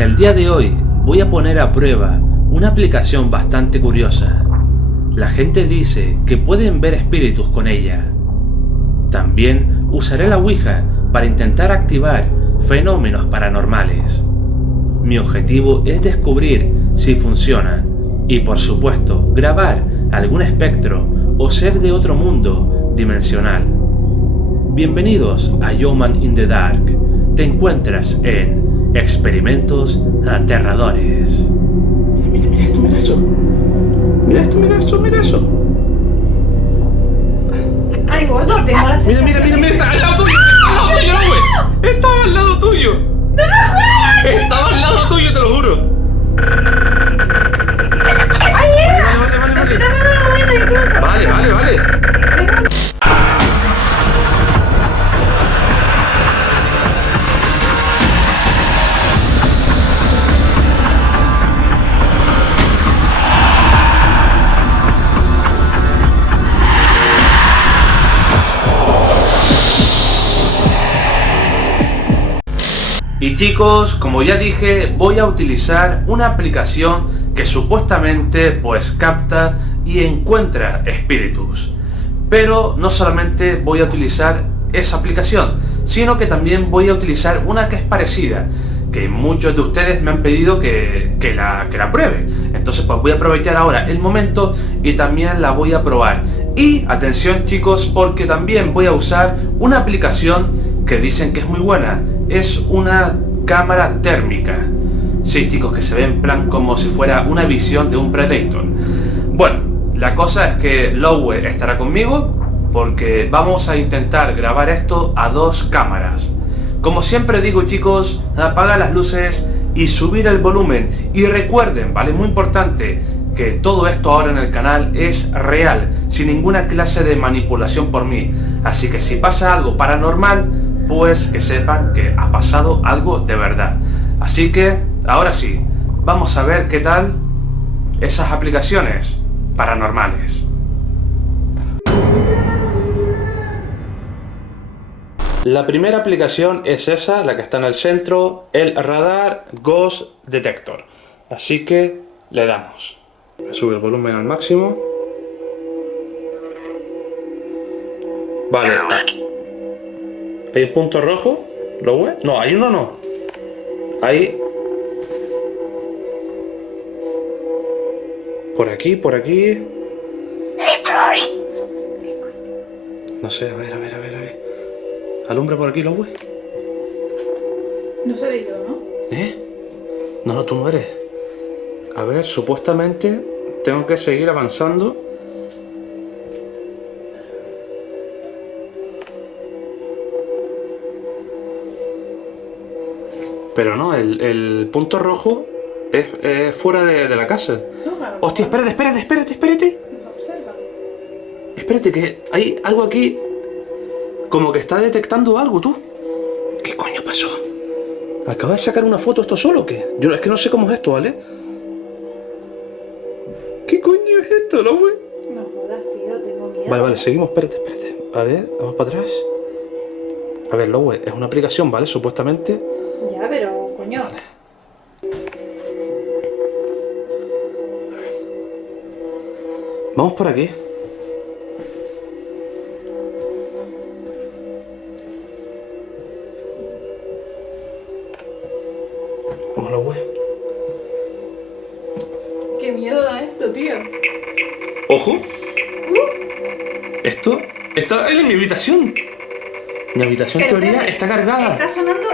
En el día de hoy voy a poner a prueba una aplicación bastante curiosa. La gente dice que pueden ver espíritus con ella. También usaré la Ouija para intentar activar fenómenos paranormales. Mi objetivo es descubrir si funciona y, por supuesto, grabar algún espectro o ser de otro mundo dimensional. Bienvenidos a Yeoman in the Dark. Te encuentras en Experimentos Aterradores. Mira esto, mira eso. Mira esto, mira eso, mira eso. Ay, gordo, tengo la sensación. Mira, está al lado tuyo, güey. Estaba al lado tuyo. ¡No me juegues! Estaba al lado tuyo, te lo juro. ¡Ay, era! Vale. Dame una buena y todo. Vale. Y chicos, como ya dije, voy a utilizar una aplicación que supuestamente pues capta y encuentra espíritus. Pero no solamente voy a utilizar esa aplicación, sino que también voy a utilizar una que es parecida, que muchos de ustedes me han pedido que la pruebe. Entonces pues voy a aprovechar ahora el momento y también la voy a probar. Y atención chicos, porque también voy a usar una aplicación que dicen que es muy buena. Es una cámara térmica. Sí chicos, que se ve en plan como si fuera una visión de un Predator. Bueno, la cosa es que Lowe estará conmigo porque vamos a intentar grabar esto a dos cámaras. Como siempre digo chicos, apaga las luces y subir el volumen. Y recuerden, vale, muy importante, que todo esto ahora en el canal es real, sin ninguna clase de manipulación por mí. Así que si pasa algo paranormal, pues que sepan que ha pasado algo de verdad. Así que, ahora sí, vamos a ver qué tal esas aplicaciones paranormales. La primera aplicación es esa, la que está en el centro, el Radar Ghost Detector. Así que le damos. Sube el volumen al máximo. Vale. ¿Hay un punto rojo? ¿Lo ves? No, hay uno no. Ahí. Por aquí. No sé, a ver. Alumbra por aquí, ¿lo ves? No soy yo, ¿no? ¿Eh? No, tú no eres. A ver, supuestamente tengo que seguir avanzando. Pero no, el punto rojo es fuera de la casa. Hostia, espérate. Observa. Espérate, que hay algo aquí. Como que está detectando algo, tú. ¿Qué coño pasó? ¿Acabas de sacar una foto esto solo o qué? Yo es que no sé cómo es esto, ¿vale? ¿Qué coño es esto, no, güey? No jodas, tío, tengo miedo. Vale, seguimos, espérate. A ver, vamos para atrás. A ver, Lowe, es una aplicación, ¿vale? Supuestamente. Ya, pero, coño. Vamos por aquí. Vamos, Lowe. Qué miedo da esto, tío. ¡Ojo! Esto está en mi habitación. Mi habitación en Pero, teoría espérate, está cargada. Está sonando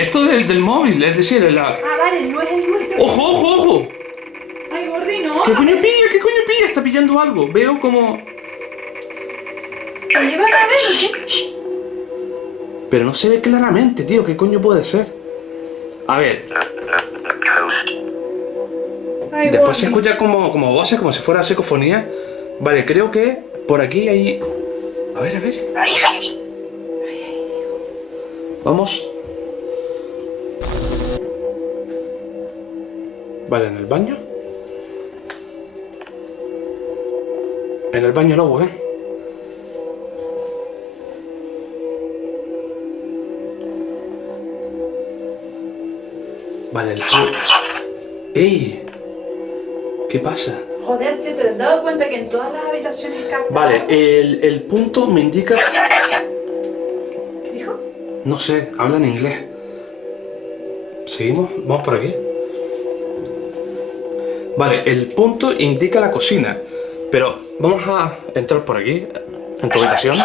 Esto del móvil, es decir, la... Ah, vale, no es el nuestro. ¡Ojo! Ay, Gordi, no. ¿Qué coño pilla? Está pillando algo. Veo como... ¿Te llevan a ver o qué? Pero no se ve claramente, tío. ¿Qué coño puede ser? A ver, Ay, después se Gordi. escucha como voces, como si fuera psicofonía. Vale, creo que por aquí hay... A ver. Vamos. Vale, en el baño. En el baño lobo, Vale, ¡ey! ¿Qué pasa? Joder, tío, ¿te has dado cuenta que en todas las habitaciones capta? Vale, el punto me indica... ¿Qué dijo? No sé, habla en inglés. ¿Seguimos? Vamos por aquí. Vale, el punto indica la cocina. Pero vamos a entrar por aquí, en tu habitación.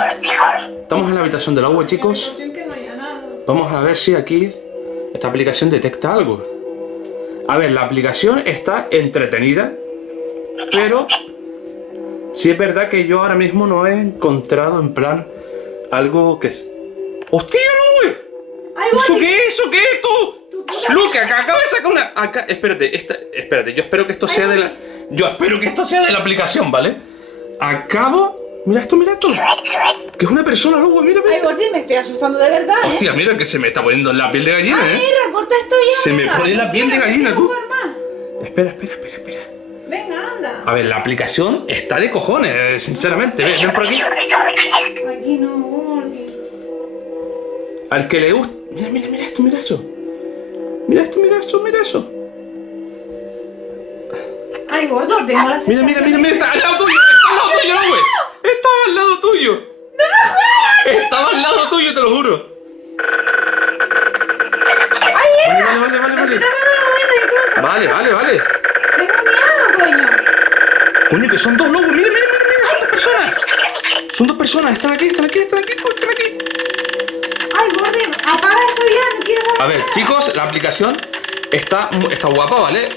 Estamos en la habitación del agua, chicos. Que no haya nada. Vamos a ver si aquí esta aplicación detecta algo. A ver, la aplicación está entretenida, pero sí es verdad que yo ahora mismo no he encontrado en plan algo que es... ¡Hostia, no, güey! ¡Ay, ¿Eso Gordi! qué es? ¿Eso qué es tú? Luke, acaba de sacar una... Espérate, espérate, yo espero que esto sea de la... Yo espero que esto sea de la aplicación, ¿vale? Acabo... Mira esto, que es una persona, luego, mira, Ay, Gordi, me estoy asustando de verdad, ¿eh? Hostia, mira que se me está poniendo la piel de gallina, Ay, ¿eh? mira, corta esto ya. Se me venga. pone la piel de Venga, gallina, quiero tú. jugar más. Espera. Venga, anda. A ver, la aplicación está de cojones, sinceramente. Ven por aquí. Aquí no, Gordi. Al que le gusta... Mira esto, mira eso. Mira eso. Ay, gordo, tengo la sensación. Mira, está al lado tuyo, güey. Estaba al lado tuyo. Estaba al lado tuyo, te lo juro. ¡Ay, era! Vale. Vale. Tengo miedo, coño. Coño, que son dos lobos. Mira, son dos personas. Están aquí. Ay, Gordi, apaga eso ya, no quiero saber. A ver, chicos, la aplicación está guapa, ¿vale?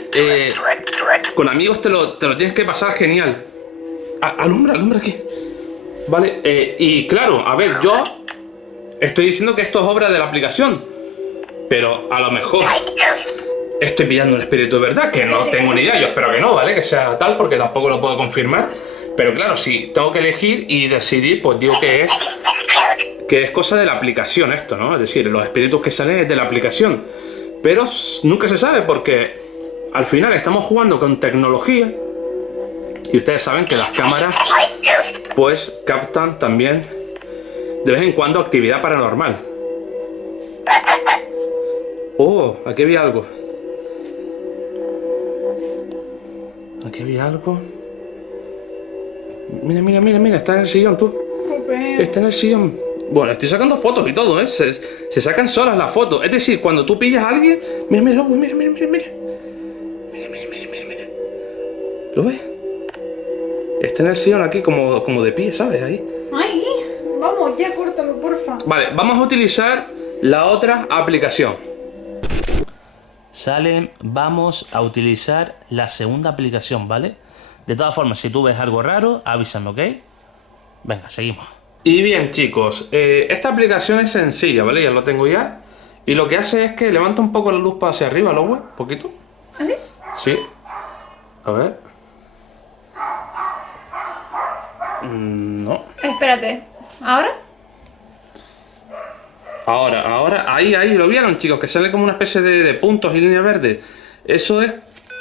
Con amigos te lo tienes que pasar genial. Alumbra aquí. Vale, y claro, a ver, yo estoy diciendo que esto es obra de la aplicación, pero a lo mejor estoy pillando un espíritu de verdad, que no tengo ni idea. Yo espero que no, ¿vale? Que sea tal, porque tampoco lo puedo confirmar. Pero claro, si tengo que elegir y decidir, pues digo que es cosa de la aplicación esto, ¿no? Es decir, los espíritus que salen es de la aplicación. Pero nunca se sabe porque al final estamos jugando con tecnología y ustedes saben que las cámaras pues captan también de vez en cuando actividad paranormal. Oh, aquí había algo. Mira, está en el sillón, tú. Está en el sillón. Bueno, estoy sacando fotos y todo, ¿eh? Se sacan solas las fotos. Es decir, cuando tú pillas a alguien... Mira. ¿Lo ves? Está en el sillón aquí como de pie, ¿sabes? Ahí. Ay, vamos, ya córtalo, porfa. Vale, vamos a utilizar la otra aplicación. Vamos a utilizar la segunda aplicación, ¿vale? De todas formas, si tú ves algo raro, avísame, ¿ok? Venga, seguimos. Y bien, chicos, esta aplicación es sencilla, ¿vale? Ya lo tengo ya. Y lo que hace es que levanta un poco la luz para hacia arriba, ¿lo ves? ¿Un poquito? ¿Así? Sí. A ver. No. Espérate, ¿ahora? Ahora, ahí, lo vieron, chicos, que sale como una especie de puntos y línea verde. Eso es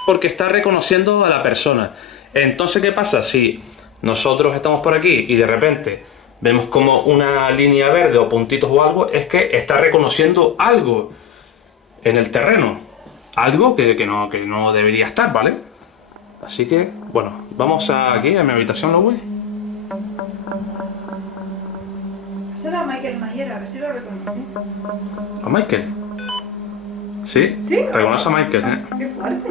porque está reconociendo a la persona. Entonces, ¿qué pasa? Si nosotros estamos por aquí y de repente vemos como una línea verde o puntitos o algo, es que está reconociendo algo en el terreno. Algo que no debería estar, ¿vale? Así que, bueno, vamos aquí a mi habitación, ¿lo ves? Ese era Michael Mayer, a ver si lo reconocí. ¿A Michael? ¿Sí? ¿Sí? Reconoce a Michael, ¿eh? Qué fuerte.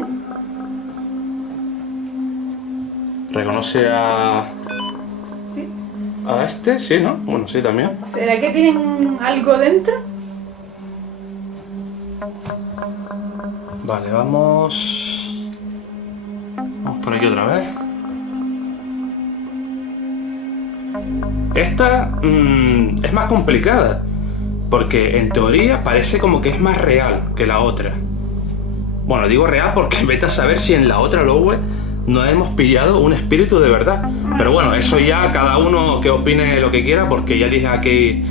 Reconoce a Sí. este, sí, ¿no? Bueno, sí, también. ¿Será que tienen algo dentro? Vale, vamos por aquí otra vez. Esta es más complicada, porque en teoría parece como que es más real que la otra. Bueno, digo real porque vete a saber si en la otra Lowe no hemos pillado un espíritu de verdad. Pero bueno, eso ya cada uno que opine lo que quiera, porque ya dije aquí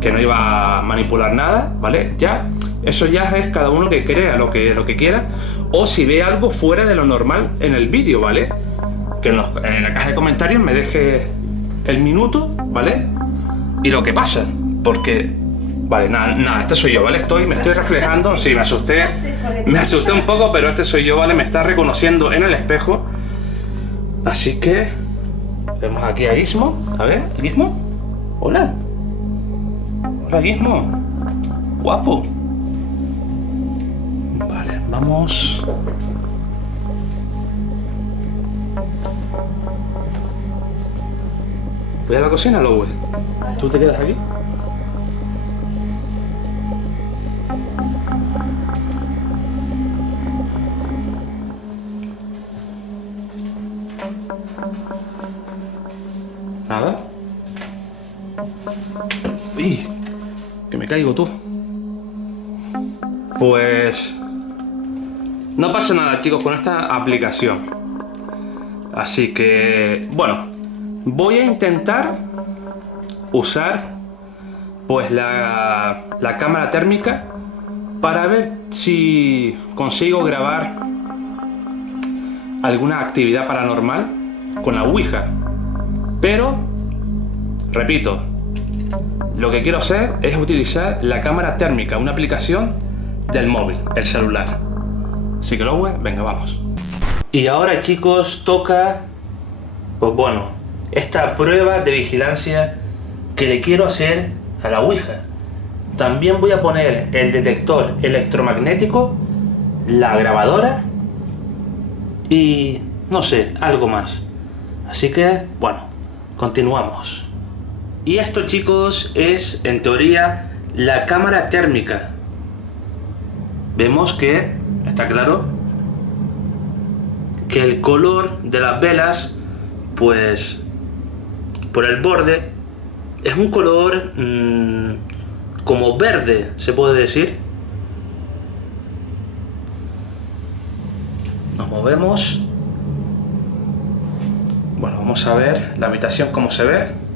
que no iba a manipular nada, ¿vale? Ya, eso ya es cada uno que crea lo que quiera, o si ve algo fuera de lo normal en el vídeo, ¿vale? Que en la caja de comentarios me deje el minuto, ¿vale? Y lo que pasa, porque... Vale, nada, este soy yo, ¿vale? Me estoy reflejando, sí, me asusté. Me asusté un poco, pero este soy yo, ¿vale? Me está reconociendo en el espejo. Así que... vemos aquí a Gizmo. A ver, Gizmo. Hola. Hola, Gizmo. Guapo. Vale, vamos... Voy a la cocina, Lowell. ¿Tú te quedas aquí? Nada. Uy, que me caigo tú. Pues... no pasa nada, chicos, con esta aplicación. Así que... bueno, voy a intentar usar pues la cámara térmica para ver si consigo grabar alguna actividad paranormal con la Ouija. Pero, repito, lo que quiero hacer es utilizar la cámara térmica, una aplicación del móvil, el celular. Así que luego, venga, vamos. Y ahora, chicos, toca, pues bueno, esta prueba de vigilancia que le quiero hacer a la Ouija. También voy a poner el detector electromagnético, la grabadora y no sé, algo más. Así que, bueno, continuamos. Y esto, chicos, es en teoría la cámara térmica. Vemos que está claro que el color de las velas, pues por el borde, es un color como verde, se puede decir. Nos movemos. Bueno, vamos a ver la habitación cómo se ve.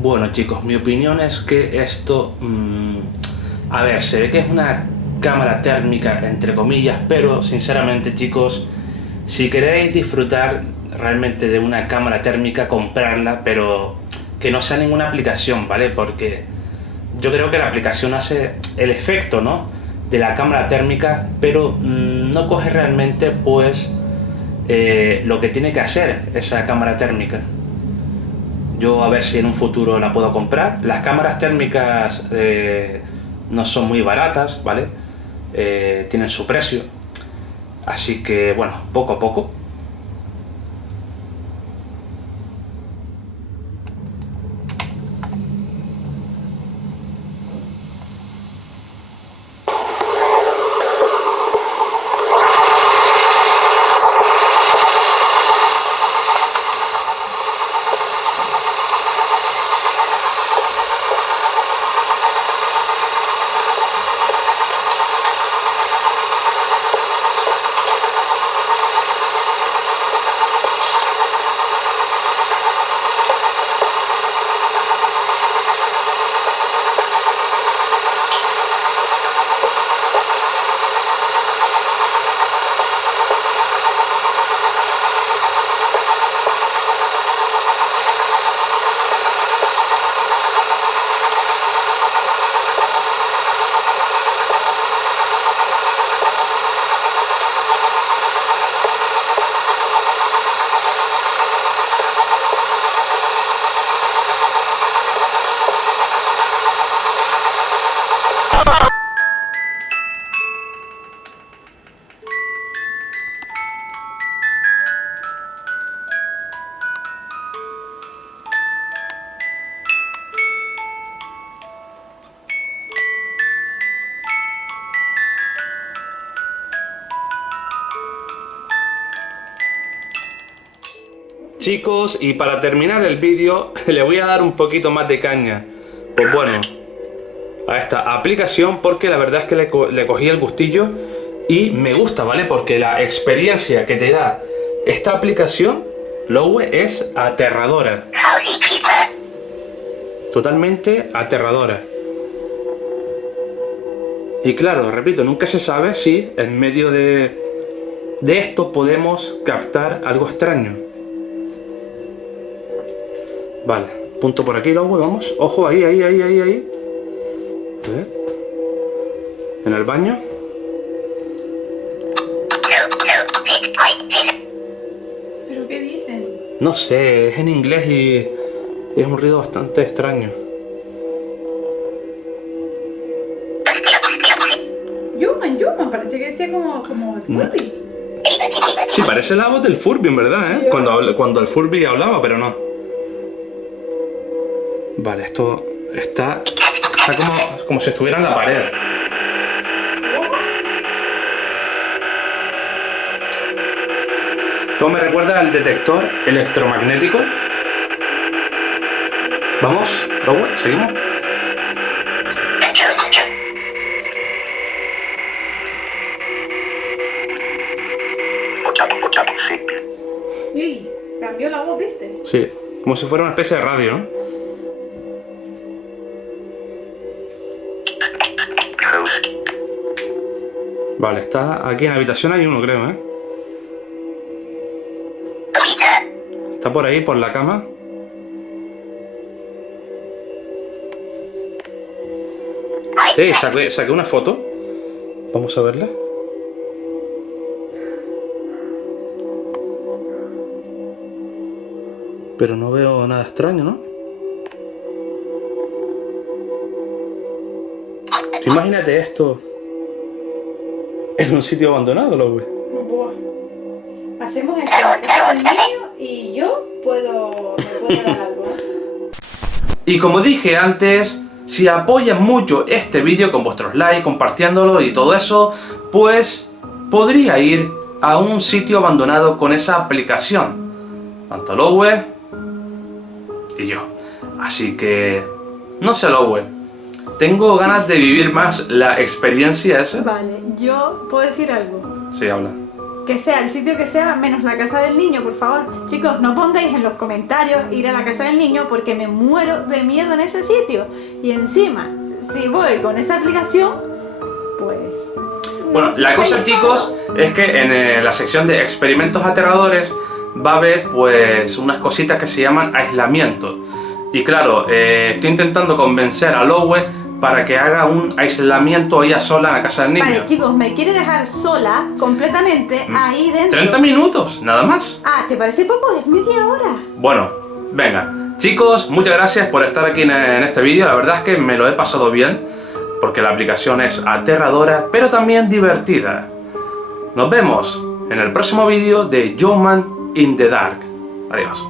Bueno, chicos, mi opinión es que esto... a ver, se ve que es una cámara térmica, entre comillas, pero sinceramente, chicos, si queréis disfrutar realmente de una cámara térmica, comprarla, pero que no sea ninguna aplicación, ¿vale? Porque yo creo que la aplicación hace el efecto, ¿no?, de la cámara térmica, pero no coge realmente, pues, lo que tiene que hacer esa cámara térmica. Yo a ver si en un futuro la puedo comprar. Las cámaras térmicas no son muy baratas, ¿vale? Tienen su precio. Así que, bueno, poco a poco. chicos, y para terminar el vídeo le voy a dar un poquito más de caña, pues bueno, a esta aplicación, porque la verdad es que le cogí el gustillo y me gusta, ¿vale? Porque la experiencia que te da esta aplicación, Lowe, es aterradora. Totalmente aterradora. Y claro, repito, nunca se sabe si en medio de esto podemos captar algo extraño. Vale, punto por aquí, Lowe, vamos. Ojo, ahí. A ver. En el baño. ¿Pero qué dicen? No sé, es en inglés y es un ruido bastante extraño. Yuman, parece que decía como el Furby. Sí, parece la voz del Furby, en verdad, ¿eh? Cuando el Furby hablaba, pero no. Vale, esto está como si estuviera en la pared. Esto me recuerda al detector electromagnético. Vamos, Lowe, seguimos. Uy, cambió la voz, ¿viste? Sí, como si fuera una especie de radio, ¿no? Vale, está aquí en la habitación, hay uno, creo, ¿eh? Está por ahí, por la cama. Saqué una foto. Vamos a verla. Pero no veo nada extraño, ¿no? Tú imagínate esto en un sitio abandonado, Lowe. Buah. Hacemos esto en la casa del niño y yo me puedo dar algo, ¿eh? Y como dije antes, si apoyan mucho este vídeo con vuestros likes, compartiéndolo y todo eso, pues podría ir a un sitio abandonado con esa aplicación. Tanto Lowe y yo. Así que, no sé, Lowe, tengo ganas de vivir más la experiencia esa. Vale, yo puedo decir algo. Sí, habla. Que sea el sitio que sea, menos la casa del niño, por favor. Chicos, no pongáis en los comentarios ir a la casa del niño porque me muero de miedo en ese sitio. Y encima, si voy con esa aplicación, pues... Bueno, la cosa, chicos, es que en la sección de experimentos aterradores va a haber pues unas cositas que se llaman aislamiento. Y claro, estoy intentando convencer a Lowe para que haga un aislamiento ella sola en la casa del niño. Vale, chicos, me quiere dejar sola, completamente, ahí dentro. 30 minutos, nada más. Ah, ¿te parece poco? Es media hora. Bueno, venga. Chicos, muchas gracias por estar aquí en este vídeo. La verdad es que me lo he pasado bien, porque la aplicación es aterradora, pero también divertida. Nos vemos en el próximo vídeo de Yeoman in the Dark. Adiós.